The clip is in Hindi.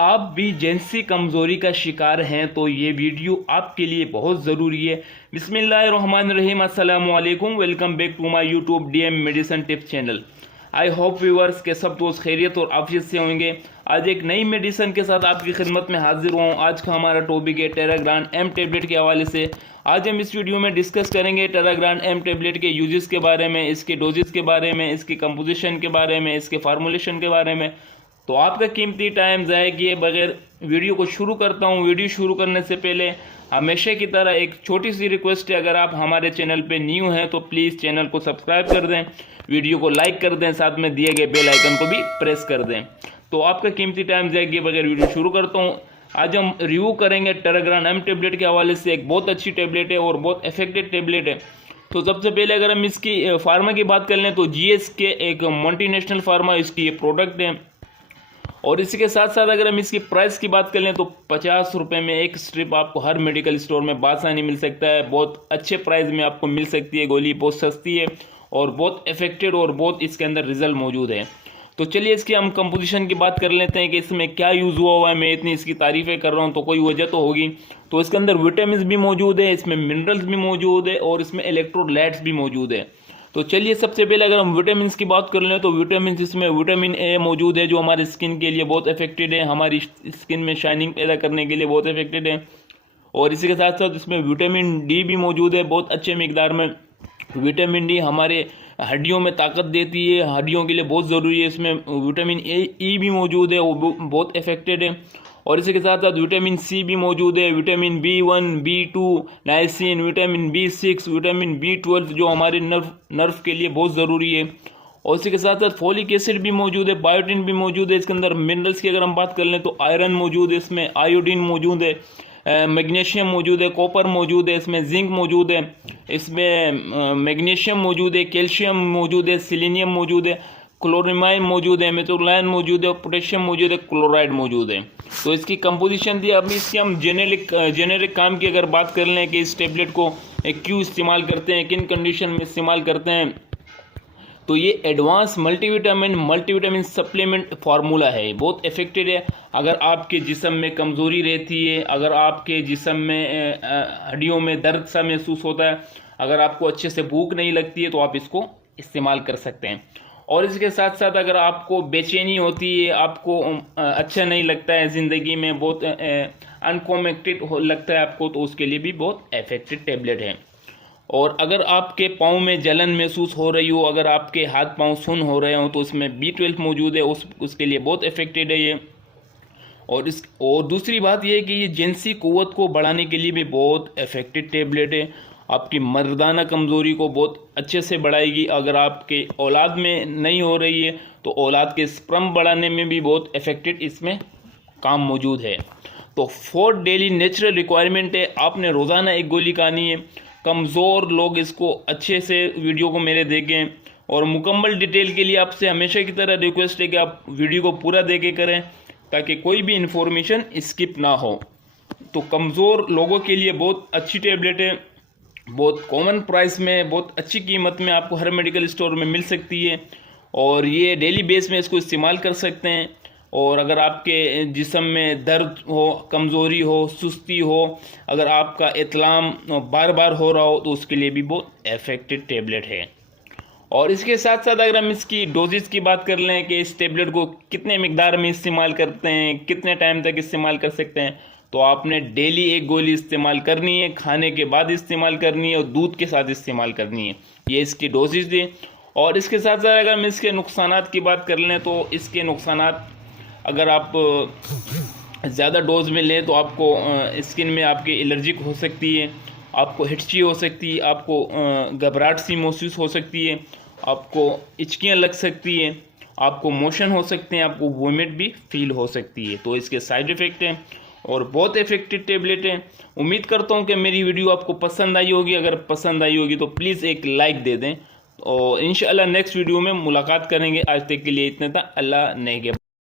आप भी जिनसी कमज़ोरी का शिकार हैं तो ये वीडियो आपके लिए बहुत ज़रूरी है। बिस्मिल्लाहिर्रहमानिर्रहीम, अस्सलामु अलैकुम। Welcome back to my YouTube DM medicine tips channel. I hope viewers के सब दोस्त खैरियत और आफियत से होंगे। आज एक नई मेडिसिन के साथ आपकी खिदमत में हाजिर हुआ हूँ। आज का हमारा टॉपिक है टेराग्रान एम टेबलेट के हवाले से। आज हम इस वीडियो में डिस्कस करेंगे टेराग्रान एम टेबलेट के यूजेस के बारे में, इसके डोजेस के बारे में, इसकी कंपोजिशन के बारे में, इसके फार्मूलेशन के बारे में। तो आपका कीमती टाइम ज़ाया किए बगैर वीडियो को शुरू करता हूं। वीडियो शुरू करने से पहले हमेशा की तरह एक छोटी सी रिक्वेस्ट है, अगर आप हमारे चैनल पे न्यू हैं तो प्लीज़ चैनल को सब्सक्राइब कर दें, वीडियो को लाइक कर दें, साथ में दिए गए बेल आइकन को भी प्रेस कर दें। तो आपका कीमती टाइम ज़ाया किए बगैर वीडियो शुरू करता हूँ। आज हम रिव्यू करेंगे टेराग्रान एम टेबलेट के हवाले से। एक बहुत अच्छी टेबलेट है और बहुत इफेक्टिव टेबलेट है। तो सबसे पहले अगर हम इसकी फार्मा की बात कर लें तो GSK एक मल्टीनेशनल फार्मा इसकी ये प्रोडक्ट है। और इसी के साथ साथ अगर हम इसकी प्राइस की बात कर लें तो 50 रुपये में एक स्ट्रिप आपको हर मेडिकल स्टोर में बासानी मिल सकता है। बहुत अच्छे प्राइस में आपको मिल सकती है। गोली बहुत सस्ती है और बहुत इफेक्टिव और बहुत इसके अंदर रिजल्ट मौजूद है। तो चलिए इसकी हम कंपोजिशन की बात कर लेते हैं कि इसमें क्या यूज़ हुआ है। मैं इतनी इसकी तारीफ़ें कर रहा हूँ तो कोई वजह तो होगी। तो इसके अंदर विटामिन भी मौजूद है, इसमें मिनरल्स भी मौजूद है और इसमें इलेक्ट्रोलाइट्स भी मौजूद है। तो चलिए सबसे पहले अगर हम विटामिन की बात कर लें तो विटामिन इसमें विटामिन ए मौजूद है जो हमारे स्किन के लिए बहुत इफेक्टिव है, हमारी स्किन में शाइनिंग पैदा करने के लिए बहुत इफेक्टिव है। और इसी के साथ साथ इसमें विटामिन डी भी मौजूद है बहुत अच्छे मिकदार में। विटामिन डी हमारे हड्डियों में ताकत देती है, हड्डियों के लिए बहुत ज़रूरी है। इसमें विटामिन ई भी मौजूद है, वो बहुत इफेक्टिव है। और इसी के साथ साथ विटामिन सी भी मौजूद है, vitamin B1, B2, niacin, vitamin B6, vitamin B12 जो हमारे नर्व के लिए बहुत ज़रूरी है। और इसी के साथ साथ फोलिक एसिड भी मौजूद है, बायोटिन भी मौजूद है। इसके अंदर मिनरल्स की अगर हम बात कर लें तो आयरन मौजूद है, इसमें आयोडीन मौजूद है, मैग्नीशियम मौजूद है, कॉपर मौजूद है, इसमें जिंक मौजूद है, इसमें मैग्नीशियम मौजूद है, कैल्शियम मौजूद है, सिलीनियम मौजूद है, क्लोरिमाइन मौजूद है, मेथोलाइन मौजूद है, पोटेशियम मौजूद है, क्लोराइड मौजूद है। तो इसकी कंपोजिशन थी। अभी इसकी हम जेनेरिक काम की अगर बात कर लें कि इस टेबलेट को क्यों इस्तेमाल करते हैं, किन कंडीशन में इस्तेमाल करते हैं, तो ये एडवांस मल्टीविटामिन सप्लीमेंट फार्मूला है, बहुत इफेक्टिव है। अगर आपके जिस्म में कमज़ोरी रहती है, अगर आपके जिस्म में हड्डियों में दर्द सा महसूस होता है, अगर आपको अच्छे से भूख नहीं लगती है तो आप इसको इस्तेमाल कर सकते हैं। और इसके साथ साथ अगर आपको बेचैनी होती है, आपको अच्छा नहीं लगता है ज़िंदगी में, बहुत अनकनेक्टेड लगता है आपको, तो उसके लिए भी बहुत इफेक्टिव टेबलेट है। और अगर आपके पाँव में जलन महसूस हो रही हो, अगर आपके हाथ पाँव सुन्न हो रहे हो तो उसमें B12 मौजूद है, उसके लिए बहुत इफेक्टिव है ये। और दूसरी बात यह है कि ये जिनसी क़ुव्वत को बढ़ाने के लिए भी बहुत इफेक्टिव टेबलेट है। आपकी मर्दाना कमज़ोरी को बहुत अच्छे से बढ़ाएगी। अगर आपके औलाद में नहीं हो रही है तो औलाद के स्पर्म बढ़ाने में भी बहुत इफेक्टिव इसमें काम मौजूद है। तो 4 डेली नेचुरल रिक्वायरमेंट है, आपने रोज़ाना एक गोली खानी है। कमज़ोर लोग इसको अच्छे से वीडियो को मेरे देखें। और मुकम्मल डिटेल के लिए आपसे हमेशा की तरह रिक्वेस्ट है कि आप वीडियो को पूरा देखे करें ताकि कोई भी इंफॉर्मेशन स्किप ना हो। तो कमज़ोर लोगों के लिए बहुत अच्छी टेबलेट है, बहुत कॉमन प्राइस में, बहुत अच्छी कीमत में आपको हर मेडिकल स्टोर में मिल सकती है। और ये डेली बेस में इसको इस्तेमाल कर सकते हैं। और अगर आपके जिस्म में दर्द हो, कमज़ोरी हो, सुस्ती हो, अगर आपका इत्लाम बार बार हो रहा हो तो उसके लिए भी बहुत इफेक्टिव टेबलेट है। और इसके साथ साथ अगर हम इसकी डोजेस की बात कर लें कि इस टेबलेट को कितने मिकदार में इस्तेमाल करते हैं, कितने टाइम तक इस्तेमाल कर सकते हैं, तो आपने डेली एक गोली इस्तेमाल करनी है, खाने के बाद इस्तेमाल करनी है और दूध के साथ इस्तेमाल करनी है। ये इसकी डोजेज दी। और इसके साथ साथ अगर हम इसके नुकसानात की बात कर लें तो इसके नुकसानात, अगर आप ज़्यादा डोज में लें तो आपको स्किन में आपकी एलर्जिक हो सकती है, आपको हिचकी हो सकती है, आपको घबराहट सी महसूस हो सकती है, आपको इचकियाँ लग सकती हैं, आपको मोशन हो सकते हैं, आपको वोमिट भी फील हो सकती है। तो इसके साइड इफ़ेक्ट हैं और बहुत इफेक्टिव टेबलेट है। उम्मीद करता हूँ कि मेरी वीडियो आपको पसंद आई होगी। अगर पसंद आई होगी तो प्लीज़ एक लाइक दे दें और इंशाअल्लाह नेक्स्ट वीडियो में मुलाकात करेंगे। आज तक के लिए इतना था। अल्लाह नेगे।